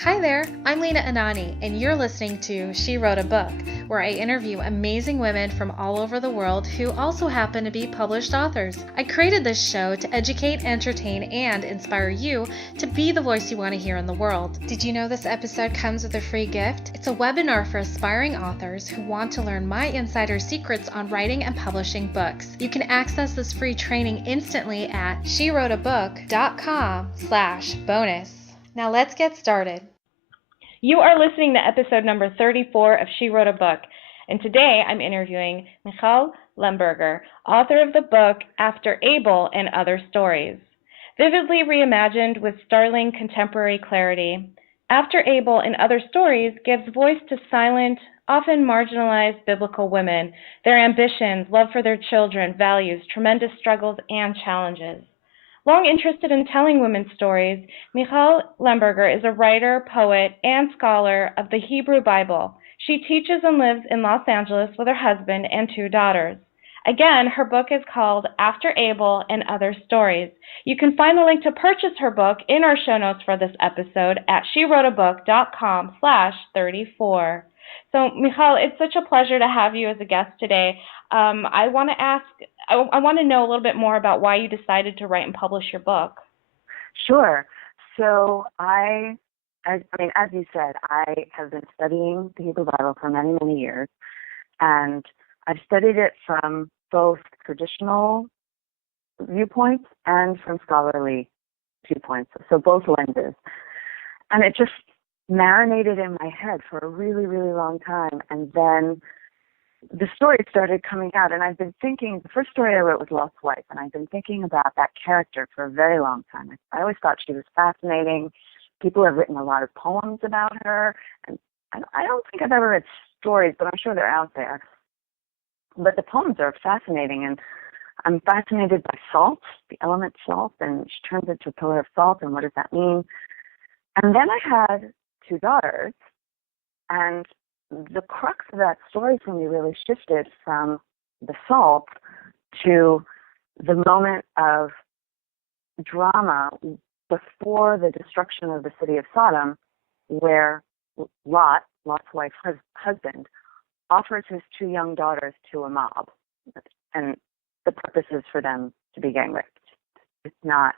Hi there, I'm Lena Anani, and you're listening to She Wrote a Book, where I interview amazing women from all over the world who also happen to be published authors. I created this show to educate, entertain, and inspire you to be the voice you want to hear in the world. Did you know this episode comes with a free gift? It's a webinar for aspiring authors who want to learn my insider secrets on writing and publishing books. You can access this free training instantly at SheWroteABook.com/bonus. Now let's get started. You are listening to episode number 34 of She Wrote a Book, and today I'm interviewing Michal Lemberger, author of the book After Abel and Other Stories. Vividly reimagined with startling contemporary clarity, After Abel and Other Stories gives voice to silent, often marginalized biblical women, their ambitions, love for their children, values, tremendous struggles, and challenges. Long interested in telling women's stories, Michal Lemberger is a writer, poet, and scholar of the Hebrew Bible. She teaches and lives in Los Angeles with her husband and 2 daughters. Again, her book is called After Abel and Other Stories. You can find the link to purchase her book in our show notes for this episode at SheWroteABook.com/34. So, Michal, it's such a pleasure to have you as a guest today. I want to know a little bit more about why you decided to write and publish your book. Sure. So as you said, I have been studying the Hebrew Bible for many, many years, and I've studied it from both traditional viewpoints and from scholarly viewpoints, so both lenses. And it just marinated in my head for a really, really long time, and then the story started coming out, and I've been thinking, the first story I wrote was Lot's Wife, and I've been thinking about that character for a very long time. I always thought she was fascinating. People have written a lot of poems about her, and I don't think I've ever read stories, but I'm sure they're out there. But the poems are fascinating, and I'm fascinated by salt, the element salt, and she turns into a pillar of salt, and what does that mean? And then I had 2 daughters, and the crux of that story for me really shifted from the salt to the moment of drama before the destruction of the city of Sodom, where Lot's wife's husband, offers his 2 young daughters to a mob, and the purpose is for them to be gang raped. It's not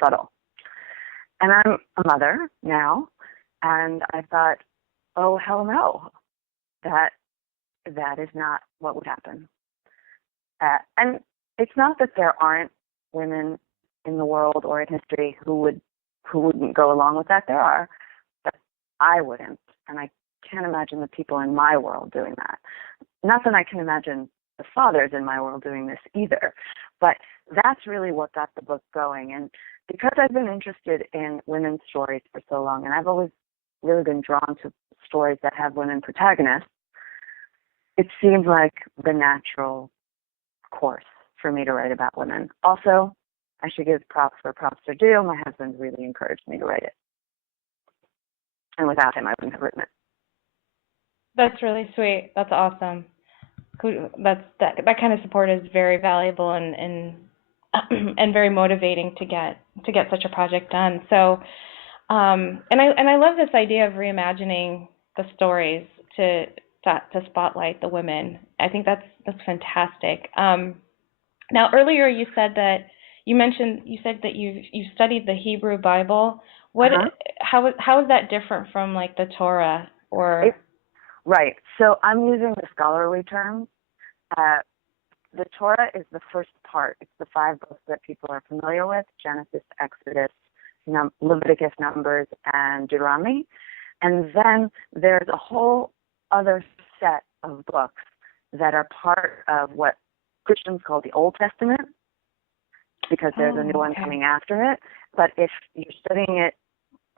subtle. And I'm a mother now, and I thought, oh, hell no, that is not what would happen. And it's not that there aren't women in the world or in history who wouldn't go along with that. There are, but I wouldn't, and I can't imagine the people in my world doing that. Not that I can imagine the fathers in my world doing this either, but that's really what got the book going. And because I've been interested in women's stories for so long, and I've always really been drawn to stories that have women protagonists, it seemed like the natural course for me to write about women. Also, I should give props where props are due. My husband really encouraged me to write it. And without him, I wouldn't have written it. That's really sweet. That's awesome. That kind of support is very valuable and and very motivating to get such a project done. So, and I love this idea of reimagining the stories to spotlight the women. I think that's fantastic. Now, earlier you said that you said that you studied the Hebrew Bible. How is that different from like the Torah or? Right. So I'm using the scholarly terms. The Torah is the first part. It's the 5 books that people are familiar with: Genesis, Exodus, Leviticus, Numbers, and Deuteronomy. And then there's a whole other set of books that are part of what Christians call the Old Testament, because there's a new one coming after it. But if you're studying it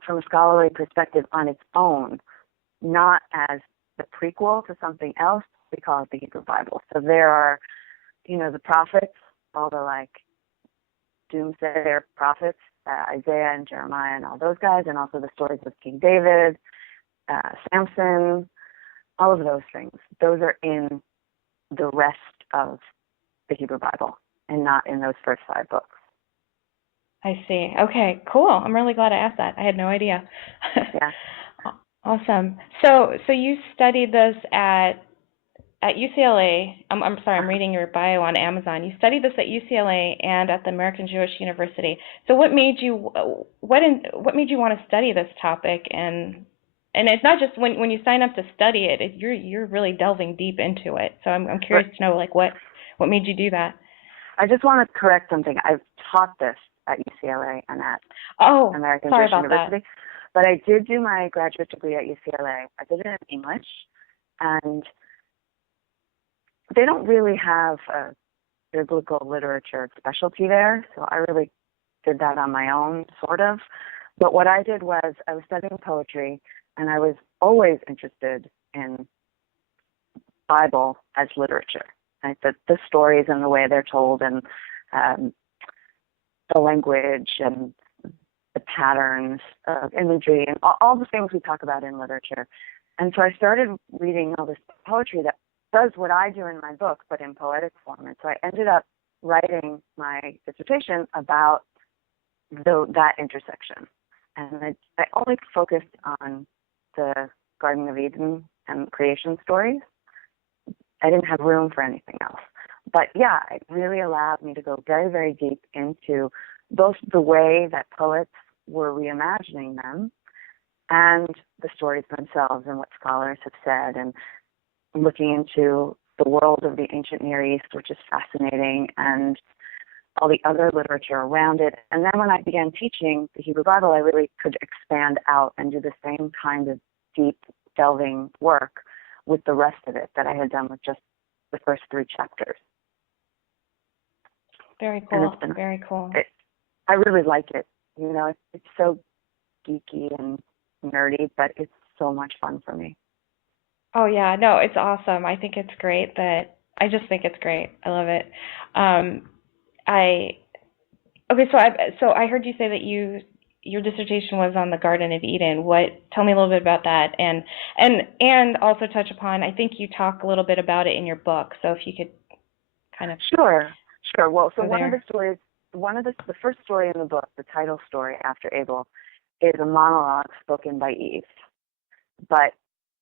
from a scholarly perspective on its own, not as the prequel to something else, we call it the Hebrew Bible. So there are, the prophets, all the doomsayer prophets, Isaiah and Jeremiah and all those guys, and also the stories of King David, Samson, all of those things. Those are in the rest of the Hebrew Bible and not in those first 5 books. I see. Okay, cool. I'm really glad I asked that. I had no idea. Yeah. Awesome. So you studied this at UCLA. I'm sorry, I'm Uh-huh. reading your bio on Amazon. You studied this at UCLA and at the American Jewish University. So what made you what made you want to study this topic? And it's not just when you sign up to study it, you're really delving deep into it. So I'm But curious to know like what made you do that? I just want to correct something. I've taught this at UCLA and at Oh, American sorry Jewish about that. University, but I did do my graduate degree at UCLA. I did it in English, and they don't really have a biblical literature specialty there, so I really did that on my own, sort of. But what I did was I was studying poetry, and I was always interested in Bible as literature. Right? The stories and the way they're told, and um, the language and the patterns of imagery and all the things we talk about in literature. And so I started reading all this poetry that does what I do in my book, but in poetic form. And so I ended up writing my dissertation about that intersection. And I only focused on the Garden of Eden and creation stories. I didn't have room for anything else. But yeah, it really allowed me to go very, very deep into both the way that poets were reimagining them and the stories themselves and what scholars have said, and looking into the world of the ancient Near East, which is fascinating, and all the other literature around it. And then when I began teaching the Hebrew Bible, I really could expand out and do the same kind of deep delving work with the rest of it that I had done with just the first 3 chapters. Very And cool. Very cool. I really like it. You know, it's so geeky and nerdy, but it's so much fun for me. Oh yeah, no, it's awesome. I think it's great that I just think it's great. I love it. Um, I okay, so I heard you say that your dissertation was on the Garden of Eden. Tell me a little bit about that, and also touch upon. I think you talk a little bit about it in your book. So if you could kind of Sure. Well, so go one of the there. stories, the first story in the book, the title story after Abel, is a monologue spoken by Eve, but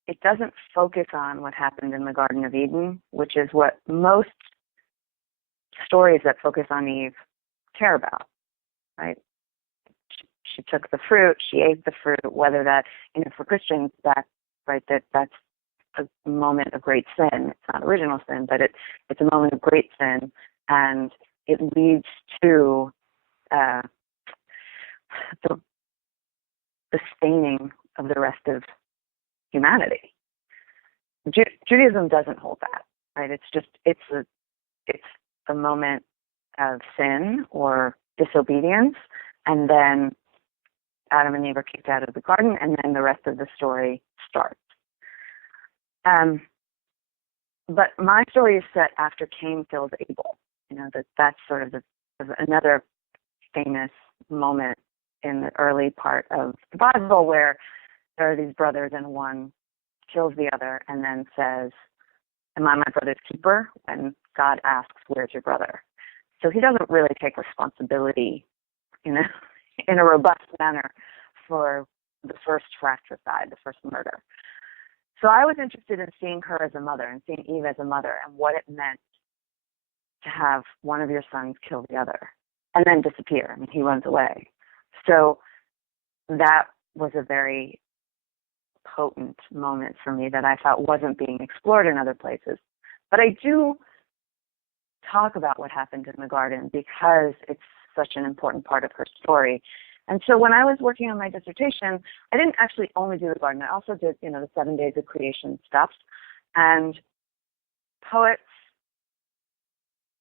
it doesn't focus on what happened in the Garden of Eden, which is what most stories that focus on Eve care about, right? She took the fruit, she ate the fruit, whether that, for Christians, that's a moment of great sin. It's not original sin, but it's a moment of great sin, and it leads to uh, the, the staining of the rest of humanity. Judaism doesn't hold that, right? It's a moment of sin or disobedience, and then Adam and Eve are kicked out of the garden, and then the rest of the story starts. But my story is set after Cain kills Abel. That's sort of another famous moment in the early part of the Bible where there are these brothers and one kills the other and then says, "Am I my brother's keeper?" When God asks, "Where's your brother?" So he doesn't really take responsibility in a robust manner for the first fratricide, the first murder. So I was interested in seeing her as a mother and seeing Eve as a mother and what it meant to have one of your sons kill the other and then disappear. I mean, he runs away. So that was a very potent moment for me that I thought wasn't being explored in other places. But I do talk about what happened in the garden because it's such an important part of her story. And so when I was working on my dissertation, I didn't actually only do the garden. I also did, the 7 days of creation stuff. And poets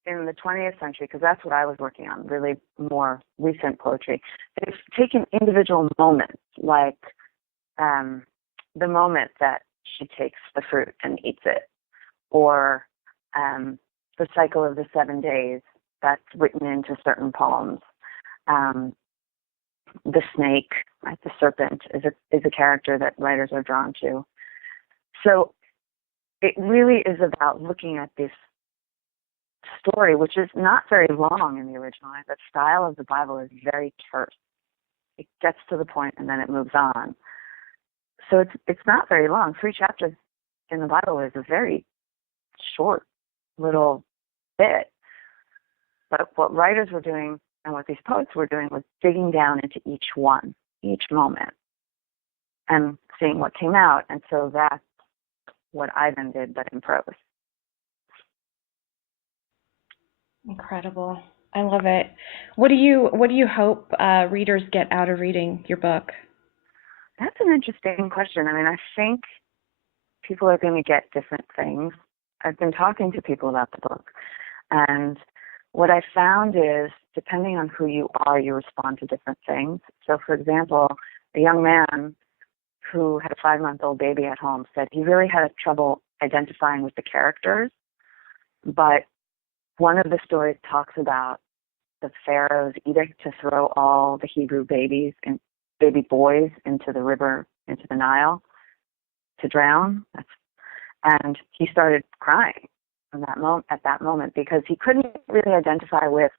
in the 20th century, because that's what I was working on, really more recent poetry, they've taken individual moments, like the moment that she takes the fruit and eats it, or the cycle of the 7 days that's written into certain poems. The snake, right, the serpent, is a character that writers are drawn to. So it really is about looking at this story, which is not very long in the original. The style of the Bible is very terse. It gets to the point and then it moves on. So it's not very long. 3 chapters in the Bible is a very short little bit. But what writers were doing and what these poets were doing was digging down into each one, each moment, and seeing what came out. And so that's what I then did, but in prose. Incredible. I love it. What do you hope readers get out of reading your book? That's an interesting question. I mean, I think people are going to get different things. I've been talking to people about the book, and what I found is, depending on who you are, you respond to different things. So, for example, a young man who had a 5-month-old baby at home said he really had trouble identifying with the characters, but one of the stories talks about the Pharaoh's edict to throw all the Hebrew baby boys into the river, into the Nile, to drown. And he started crying at that moment because he couldn't really identify with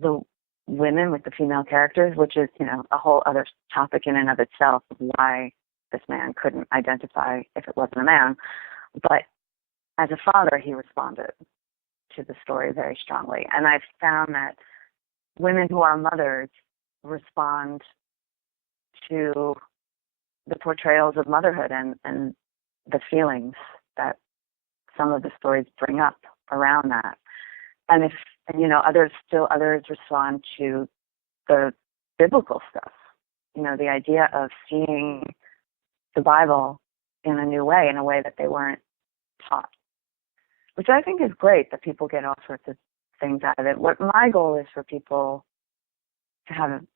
the women, with the female characters, which is, a whole other topic in and of itself, why this man couldn't identify if it wasn't a man. But as a father, he responded to the story very strongly. And I've found that women who are mothers respond to the portrayals of motherhood and the feelings that some of the stories bring up around that. And others respond to the biblical stuff. The idea of seeing the Bible in a new way, in a way that they weren't taught, which I think is great, that people get all sorts of things out of it. What my goal is for people to have an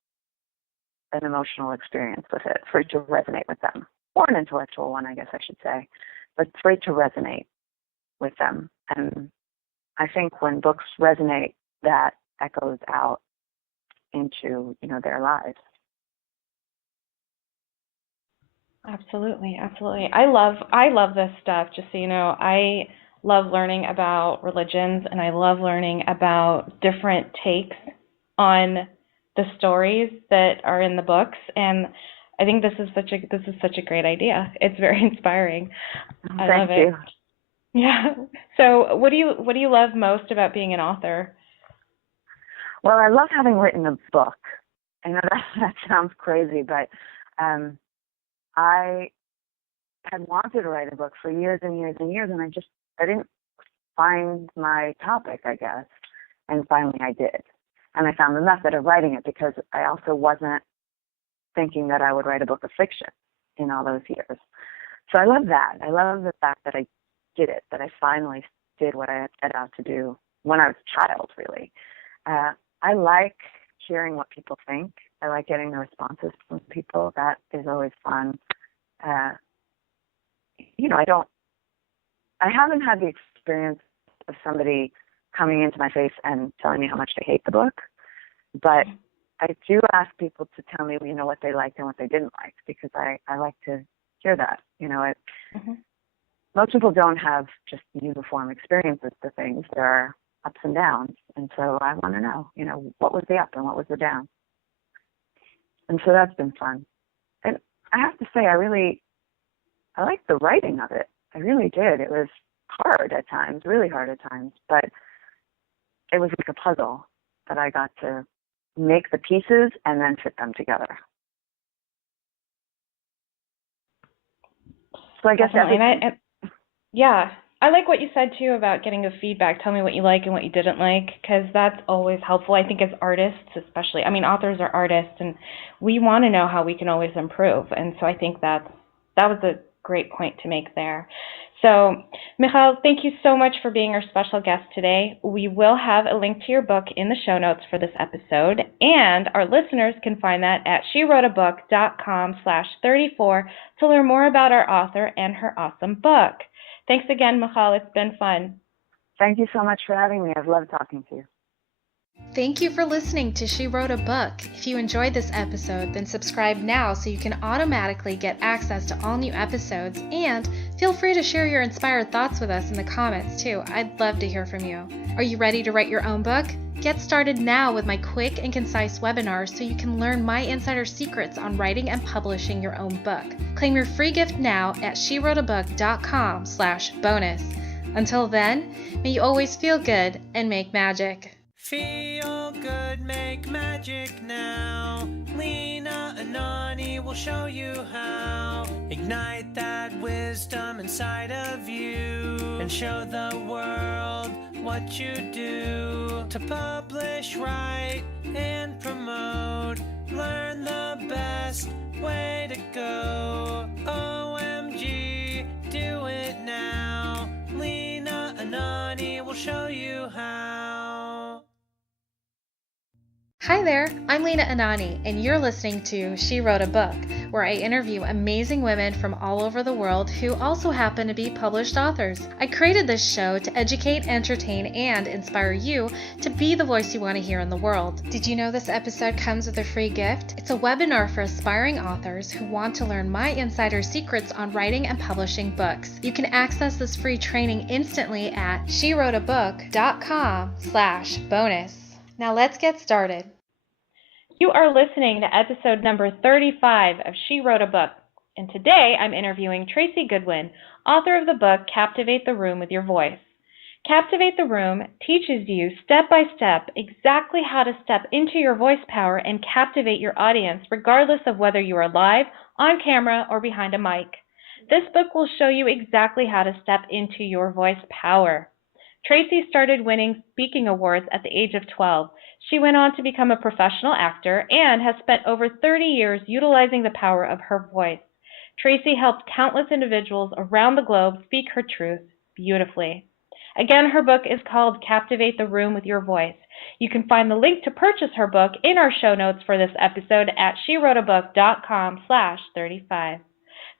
emotional experience with it, for it to resonate with them, or an intellectual one, I guess I should say, but for it to resonate with them. And I think when books resonate, that echoes out into, their lives. Absolutely, absolutely. I love this stuff, just so you know. I love learning about religions, and I love learning about different takes on the stories that are in the books, and I think this is such a great idea. It's very inspiring. I love it. Thank you. Yeah. So, what do you love most about being an author? Well, I love having written a book. I know that sounds crazy, but I had wanted to write a book for years and years and years, and I didn't find my topic, I guess, and finally I did. And I found the method of writing it, because I also wasn't thinking that I would write a book of fiction in all those years. So I love that. I love the fact that I did it, that I finally did what I had set out to do when I was a child, really. I like hearing what people think. I like getting the responses from people. That is always fun. I haven't had the experience of somebody coming into my face and telling me how much they hate the book, but I do ask people to tell me, what they liked and what they didn't like, because I like to hear that. Most people don't have just uniform experiences to things. There are ups and downs, and so I want to know, what was the up and what was the down. And so that's been fun. And I have to say, I liked the writing of it. I really did. It was hard at times, really hard at times, but it was like a puzzle that I got to make the pieces and then fit them together. So I guess yeah, I like what you said too about getting the feedback. Tell me what you like and what you didn't like, because that's always helpful. I think as artists, especially, authors are artists, and we want to know how we can always improve. And so I think that was a great point to make there. So, Michal, thank you so much for being our special guest today. We will have a link to your book in the show notes for this episode, and our listeners can find that at SheWroteABook.com/34 to learn more about our author and her awesome book. Thanks again, Michal. It's been fun. Thank you so much for having me. I've loved talking to you. Thank you for listening to She Wrote a Book. If you enjoyed this episode, then subscribe now so you can automatically get access to all new episodes, and feel free to share your inspired thoughts with us in the comments too. I'd love to hear from you. Are you ready to write your own book? Get started now with my quick and concise webinars so you can learn my insider secrets on writing and publishing your own book. Claim your free gift now at SheWroteABook.com/bonus. Until then, may you always feel good and make magic. Feel good, make magic now. Lena, Anani will show you how. Ignite that wisdom inside of you and show the world what you do. To publish, write, and promote. Learn the best way to go. OMG, do it now. Lena, Anani will show you how. Hi there, I'm Lena Anani, and you're listening to She Wrote a Book, where I interview amazing women from all over the world who also happen to be published authors. I created this show to educate, entertain, and inspire you to be the voice you want to hear in the world. Did you know this episode comes with a free gift? It's a webinar for aspiring authors who want to learn my insider secrets on writing and publishing books. You can access this free training instantly at SheWroteABook.com/bonus. Now let's get started. You are listening to episode number 35 of She Wrote a Book, and today I'm interviewing Tracy Goodwin, author of the book Captivate the Room with Your Voice. Captivate the Room teaches you step by step exactly how to step into your voice power and captivate your audience regardless of whether you are live, on camera, or behind a mic. This book will show you exactly how to step into your voice power. Tracy started winning speaking awards at the age of 12. She went on to become a professional actor and has spent over 30 years utilizing the power of her voice. Tracy helped countless individuals around the globe speak her truth beautifully. Again, her book is called Captivate the Room with Your Voice. You can find the link to purchase her book in our show notes for this episode at SheWroteABook.com/35.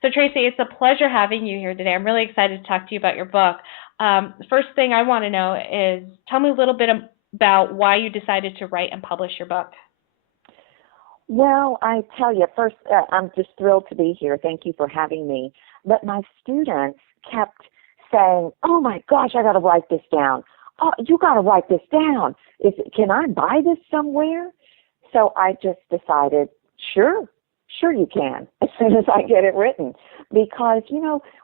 So Tracy, it's a pleasure having you here today. I'm really excited to talk to you about your book. The first thing I want to know is, tell me a little bit about why you decided to write and publish your book. Well, I tell you, first, I'm just thrilled to be here. Thank you for having me. But my students kept saying, oh my gosh, I got to write this down. Oh, you got to write this down. Can I buy this somewhere? So I just decided, sure you can, as soon as I get it written. Because,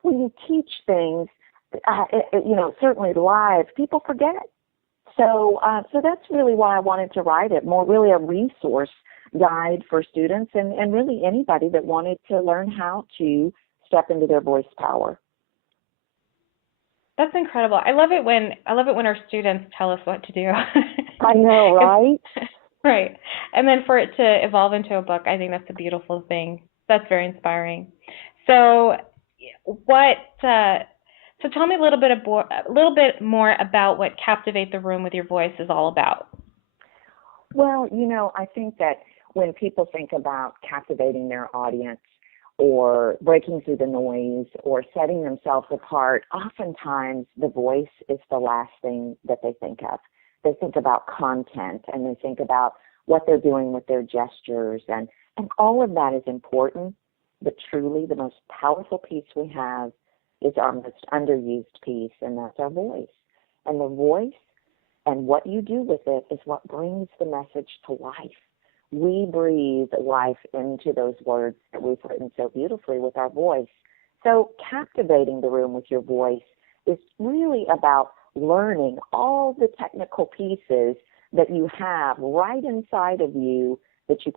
when you teach things, certainly live, people forget. So that's really why I wanted to write it, more really a resource guide for students and really anybody that wanted to learn how to step into their voice power. That's incredible. I love it when our students tell us what to do. I know, right? Right. And then for it to evolve into a book, I think that's a beautiful thing. That's very inspiring. So So tell me a little bit more about what Captivate the Room with Your Voice is all about. Well, I think that when people think about captivating their audience or breaking through the noise or setting themselves apart, oftentimes the voice is the last thing that they think of. They think about content and they think about what they're doing with their gestures, and all of that is important, but truly the most powerful piece we have is our most underused piece, and that's our voice. And the voice and what you do with it is what brings the message to life. We breathe life into those words that we've written so beautifully with our voice. So captivating the room with your voice is really about learning all the technical pieces that you have right inside of you that you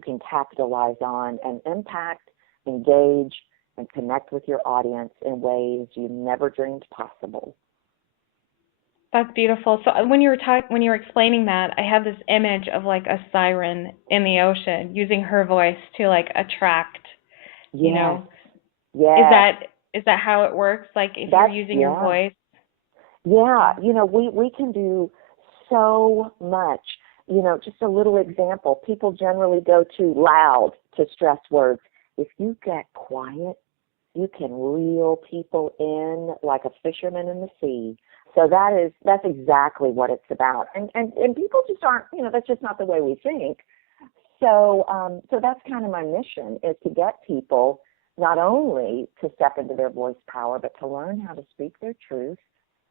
can capitalize on and impact, engage, and connect with your audience in ways you never dreamed possible. That's beautiful. So when you were explaining that, I had this image of like a siren in the ocean using her voice to like attract, Yes. Is that how it works? Like if you're using your voice? Yeah, we can do so much. Just a little example. People generally go too loud to stress words. If you get quiet, you can reel people in like a fisherman in the sea. So that's exactly what it's about. And people just aren't, that's just not the way we think. So that's kind of my mission, is to get people not only to step into their voice power, but to learn how to speak their truth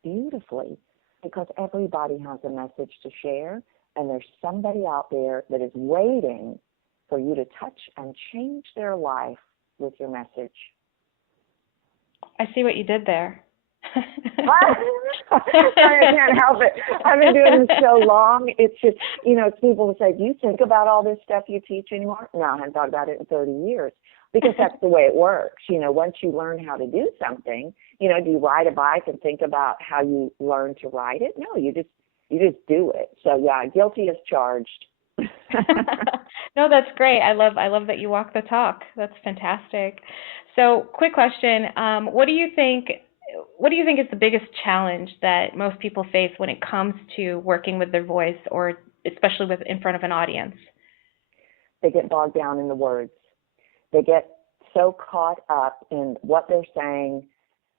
beautifully, because everybody has a message to share, and there's somebody out there that is waiting for you to touch and change their life with your message. I see what you did there. I can't help it. I've been doing this so long. It's just, people will say, do you think about all this stuff you teach anymore? No, I haven't thought about it in 30 years, because that's the way it works. Once you learn how to do something, do you ride a bike and think about how you learn to ride it? No, you just do it. So yeah, guilty as charged. No, that's great. I love that you walk the talk. That's fantastic. So, quick question: what do you think is the biggest challenge that most people face when it comes to working with their voice, or especially in front of an audience? They get bogged down in the words. They get so caught up in what they're saying.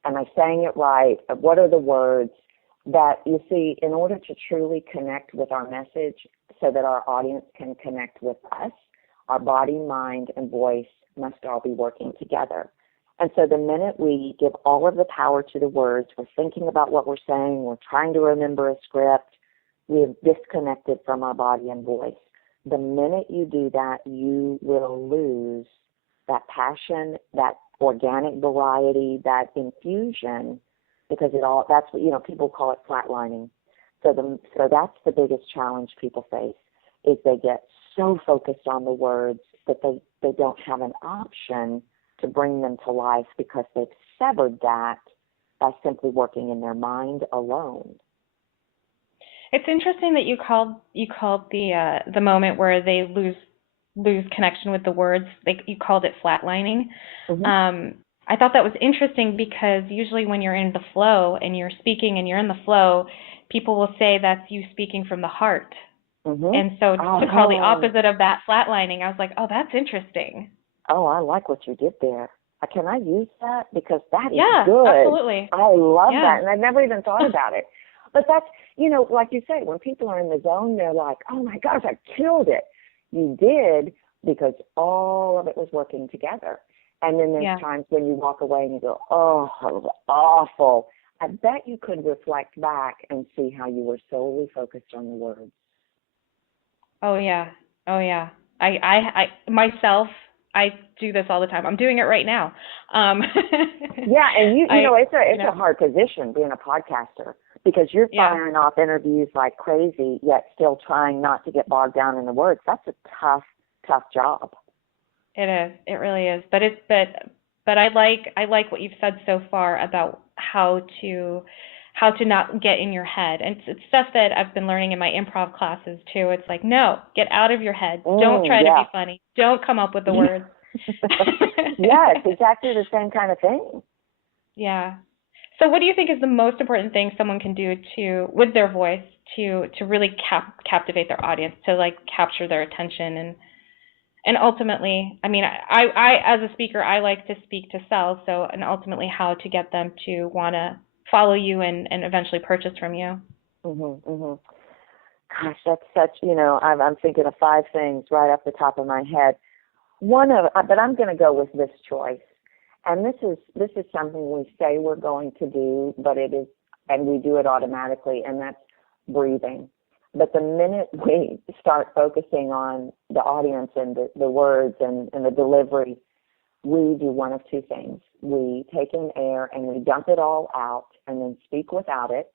Am I saying it right? What are the words? That, you see, in order to truly connect with our message so that our audience can connect with us, our body, mind, and voice must all be working together. And so the minute we give all of the power to the words, we're thinking about what we're saying, we're trying to remember a script, we have disconnected from our body and voice. The minute you do that, you will lose that passion, that organic variety, that infusion, because that's what, people call it flatlining. So that's the biggest challenge people face, is they get so focused on the words that they don't have an option to bring them to life, because they've severed that by simply working in their mind alone. It's interesting that you called the moment where they lose connection with the words. You called it flatlining. Mm-hmm. I thought that was interesting, because usually when you're in the flow and you're speaking and you're in the flow, people will say that's you speaking from the heart. Mm-hmm. And so to call the opposite of that flatlining, I was like, oh, that's interesting. Oh, I like what you did there. Can I use that? Because that is good. Yeah, absolutely. I love that, and I've never even thought about it. But that's, like you say, when people are in the zone, they're like, oh my gosh, I killed it. You did, because all of it was working together. And then there's times when you walk away and you go, oh, that was awful. I bet you could reflect back and see how you were solely focused on the words. Oh, yeah. I myself, I do this all the time. I'm doing it right now. Yeah, and it's a hard position, being a podcaster, because you're firing off interviews like crazy, yet still trying not to get bogged down in the words. That's a tough job. It is. It really is. But I like what you've said so far about how to not get in your head. And it's stuff that I've been learning in my improv classes too. It's like, no, get out of your head. Don't try to be funny. Don't come up with the words. Yeah, it's exactly the same kind of thing. Yeah. So what do you think is the most important thing someone can do with their voice to really captivate their audience, to capture their attention and ultimately, I mean, I as a speaker, I like to speak to sell, and ultimately how to get them to want to follow you and eventually purchase from you. Mm-hmm, mm-hmm. Gosh, that's such, I'm thinking of 5 things right off the top of my head. But I'm going to go with this choice. And this is something we say we're going to do, but it is, and we do it automatically, and that's breathing. But the minute we start focusing on the audience and the words and the delivery, we do one of 2 things. We take in air and we dump it all out and then speak without it,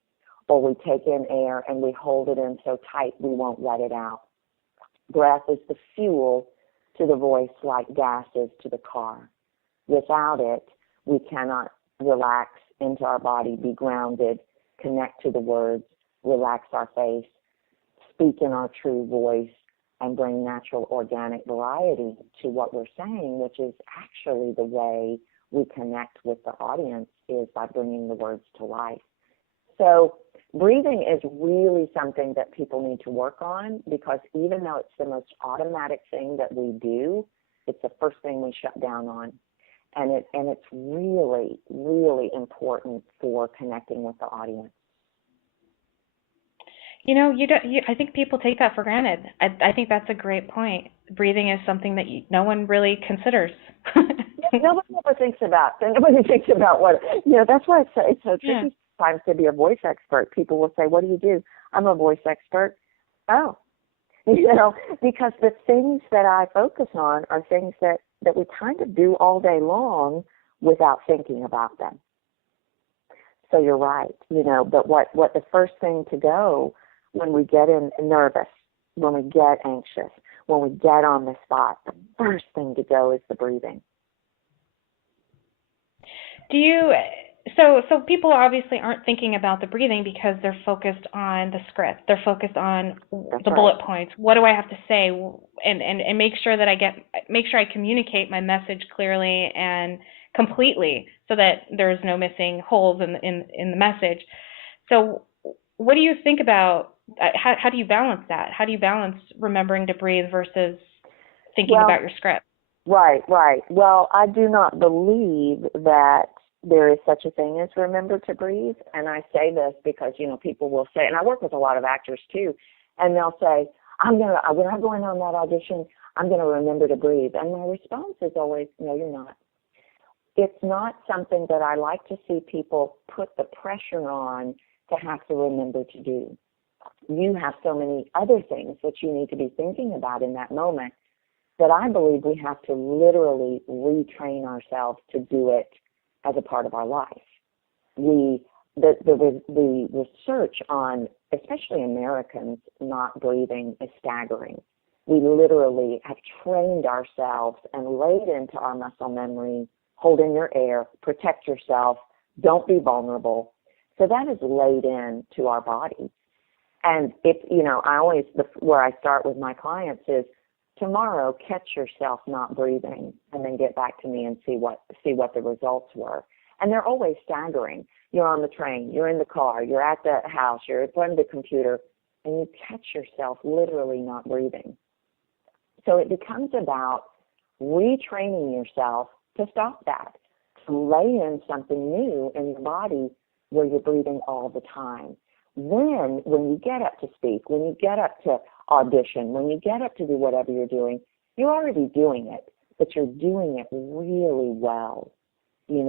or we take in air and we hold it in so tight we won't let it out. Breath is the fuel to the voice, like gas is to the car. Without it, we cannot relax into our body, be grounded, connect to the words, relax our face, speak in our true voice, and bring natural organic variety to what we're saying, which is actually the way we connect with the audience, is by bringing the words to life. So breathing is really something that people need to work on, because even though it's the most automatic thing that we do, it's the first thing we shut down on. And it's really, really important for connecting with the audience. I think people take that for granted. I think that's a great point. Breathing is something that no one really considers. Nobody ever thinks about. Nobody thinks about what. That's why it's so tricky sometimes to be a voice expert. People will say, "What do you do?" I'm a voice expert. Oh, because the things that I focus on are things that we kind of do all day long without thinking about them. So you're right, but what the first thing to go when we get nervous, when we get anxious, when we get on the spot, the first thing to go is the breathing. So people obviously aren't thinking about the breathing because they're focused on the script. They're focused on the bullet points. What do I have to say? And make sure that I communicate my message clearly and completely so that there's no missing holes in the message. So what do you think about how do you balance that? How do you balance remembering to breathe versus thinking about your script? Right. Well, I do not believe that there is such a thing as remember to breathe. And I say this because, people will say, and I work with a lot of actors too, and they'll say, when I'm going on that audition, I'm going to remember to breathe. And my response is always, no, you're not. It's not something that I like to see people put the pressure on to have to remember to do. You have so many other things that you need to be thinking about in that moment that I believe we have to literally retrain ourselves to do it as a part of our life. The research on, especially Americans, not breathing is staggering. We literally have trained ourselves and laid into our muscle memory, hold in your air, protect yourself, don't be vulnerable. So that is laid into our body. And where I start with my clients is, tomorrow, catch yourself not breathing, and then get back to me and see what the results were. And they're always staggering. You're on the train, you're in the car, you're at the house, you're in front of the computer, and you catch yourself literally not breathing. So it becomes about retraining yourself to stop that, to lay in something new in your body where you're breathing all the time. Then when you get up to speak, when you get up to audition, when you get up to do whatever you're doing, you're already doing it, but you're doing it really well. You're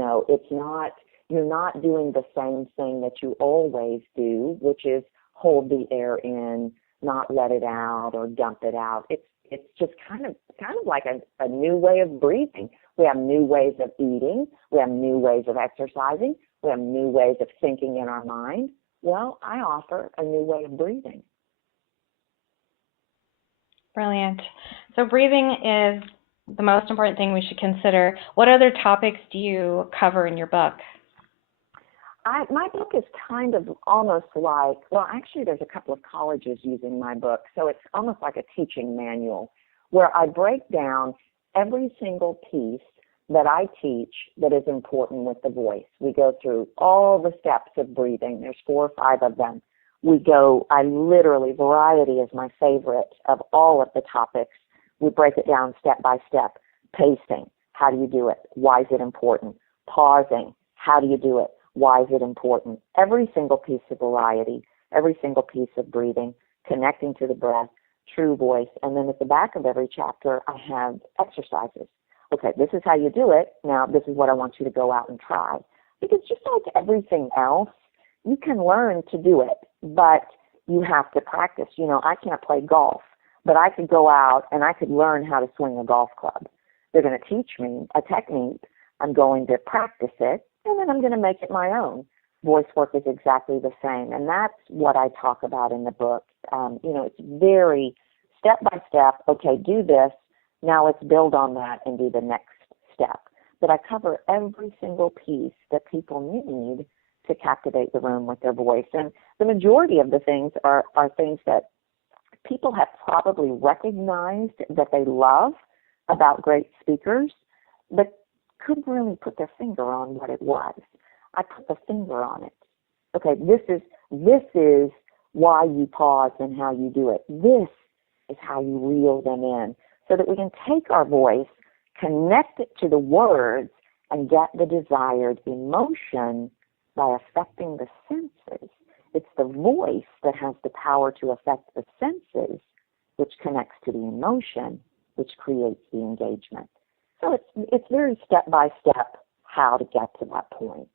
not doing the same thing that you always do, which is hold the air in, not let it out or dump it out. It's just kind of like a new way of breathing. We have new ways of eating. We have new ways of exercising. We have new ways of thinking in our mind. Well, I offer a new way of breathing. Brilliant. So breathing is the most important thing we should consider. What other topics do you cover in your book? My book is kind of almost like, well, actually there's a couple of colleges using my book, so it's almost like a teaching manual where I break down every single piece that I teach that is important with the voice. We go through all the steps of breathing. There's 4 or 5 of them. Variety is my favorite of all of the topics. We break it down step by step. Pacing, how do you do it? Why is it important? Pausing, how do you do it? Why is it important? Every single piece of variety, every single piece of breathing, connecting to the breath, true voice. And then at the back of every chapter, I have exercises. Okay, this is how you do it. Now, this is what I want you to go out and try. Because just like everything else, you can learn to do it, but you have to practice. I can't play golf, but I could go out and I could learn how to swing a golf club. They're going to teach me a technique. I'm going to practice it, and then I'm going to make it my own. Voice work is exactly the same, and that's what I talk about in the book. It's very step by step. Okay, do this. Now let's build on that and do the next step. But I cover every single piece that people need to captivate the room with their voice. And the majority of the things are things that people have probably recognized that they love about great speakers, but couldn't really put their finger on what it was. I put the finger on it. Okay, this is why you pause and how you do it. This is how you reel them in, so that we can take our voice, connect it to the words, and get the desired emotion by affecting the senses It's the voice that has the power to affect the senses, which connects to the emotion, which creates the engagement. So it's very step-by-step how to get to that point.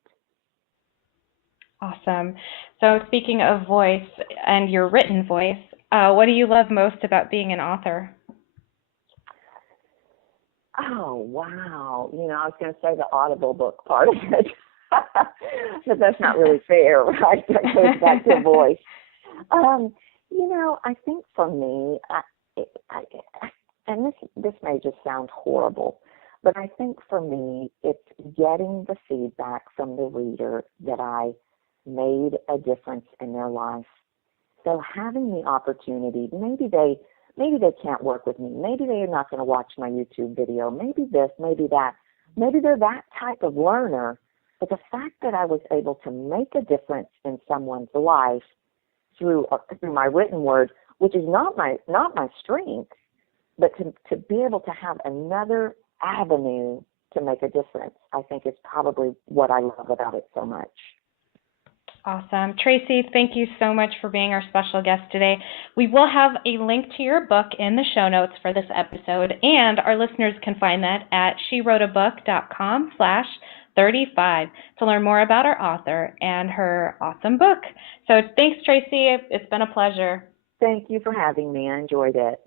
Awesome. So speaking of voice and your written voice, what do you love most about being an author? Oh, wow. You know, I was going to say the Audible book part of it, but that's not really fair, right? That goes back to voice. You know, I think for me, and this may just sound horrible, but I think for me, it's getting the feedback from the reader that I made a difference in their life. So having the opportunity, maybe they can't work with me. Maybe they're not going to watch my YouTube video. Maybe this, maybe that. Maybe they're that type of learner. But the fact that I was able to make a difference in someone's life through my written word, which is not my strength, but to be able to have another avenue to make a difference, I think is probably what I love about it so much. Awesome. Tracy, thank you so much for being our special guest today. We will have a link to your book in the show notes for this episode, and our listeners can find that at SheWroteABook.com/35 to learn more about our author and her awesome book. So thanks, Tracy. It's been a pleasure. Thank you for having me. I enjoyed it.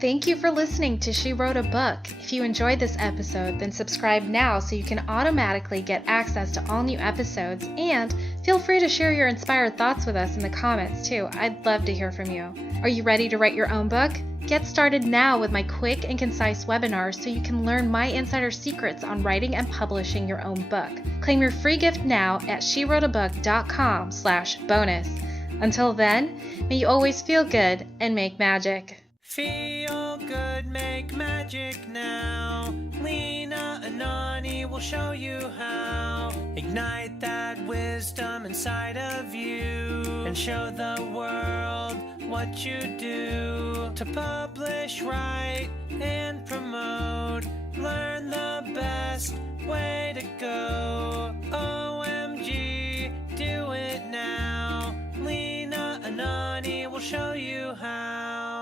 Thank you for listening to She Wrote a Book. If you enjoyed this episode, then subscribe now so you can automatically get access to all new episodes, and feel free to share your inspired thoughts with us in the comments too. I'd love to hear from you. Are you ready to write your own book? Get started now with my quick and concise webinars so you can learn my insider secrets on writing and publishing your own book. Claim your free gift now at SheWroteABook.com/bonus. Until then, may you always feel good and make magic. Feel good, make magic now. Lena, Anani will show you how. Ignite that wisdom inside of you and show the world what you do. To publish, write, and promote, learn the best way to go. OMG, do it now. Lena, Anani will show you how.